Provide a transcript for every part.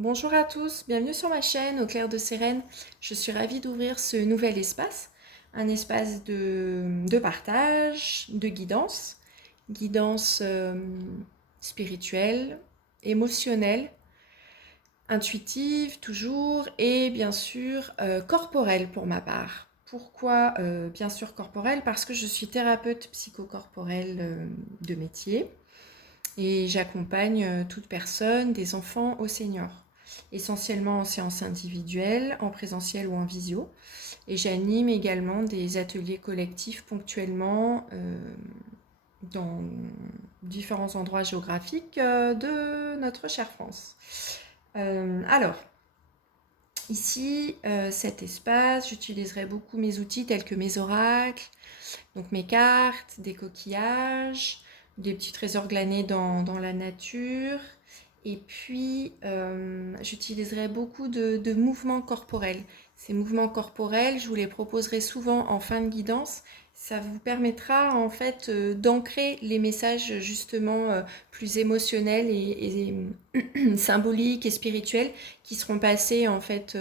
Bonjour à tous, bienvenue sur ma chaîne Au clair de Sérène. Je suis ravie d'ouvrir ce nouvel espace, un espace de partage, de guidance, guidance spirituelle, émotionnelle, intuitive toujours et bien sûr corporelle pour ma part. Pourquoi bien sûr corporelle? Parce que je suis thérapeute psychocorporelle de métier et j'accompagne toute personne, des enfants aux seniors, essentiellement en séance individuelle, en présentiel ou en visio. Et j'anime également des ateliers collectifs ponctuellement dans différents endroits géographiques de notre chère France. Alors, ici, cet espace, j'utiliserai beaucoup mes outils tels que mes oracles, donc mes cartes, des coquillages, des petits trésors glanés dans la nature. Et puis, j'utiliserai beaucoup de mouvements corporels. Ces mouvements corporels, je vous les proposerai souvent en fin de guidance. Ça vous permettra en fait d'ancrer les messages justement plus émotionnels et symboliques et spirituels qui seront passés en fait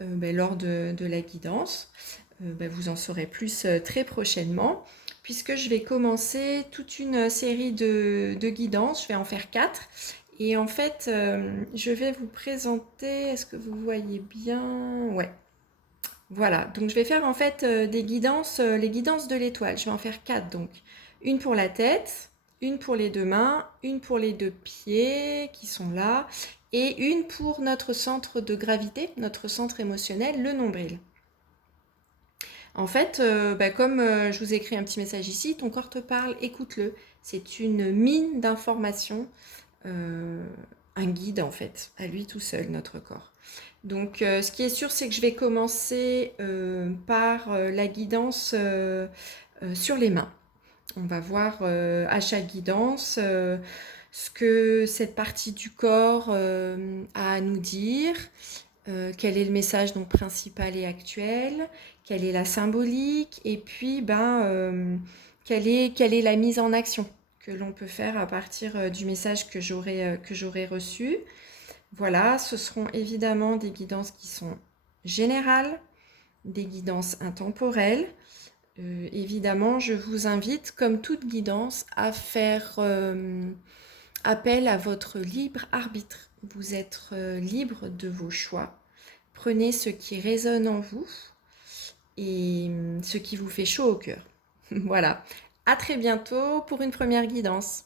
lors de la guidance. Vous en saurez plus très prochainement, puisque je vais commencer toute une série de guidances. Je vais en faire 4. Et en fait, je vais vous présenter, est-ce que vous voyez bien? Ouais, voilà. Donc je vais faire en fait des guidances, les guidances de l'étoile. Je vais en faire 4 donc. Une pour la tête, une pour les deux mains, une pour les deux pieds qui sont là, et une pour notre centre de gravité, notre centre émotionnel, le nombril. En fait, comme je vous ai écrit un petit message ici, ton corps te parle, écoute-le. C'est une mine d'informations, euh, un guide en fait, à lui tout seul, notre corps. Donc, ce qui est sûr, c'est que je vais commencer par la guidance sur les mains. On va voir à chaque guidance ce que cette partie du corps a à nous dire, quel est le message donc principal et actuel, quelle est la symbolique, et puis quelle est la mise en action que l'on peut faire à partir du message que j'aurai reçu. Voilà, ce seront évidemment des guidances qui sont générales, des guidances intemporelles. Évidemment, je vous invite, comme toute guidance, à faire appel à votre libre arbitre. Vous êtes libre de vos choix. Prenez ce qui résonne en vous et ce qui vous fait chaud au cœur. Voilà. À très bientôt pour une première guidance.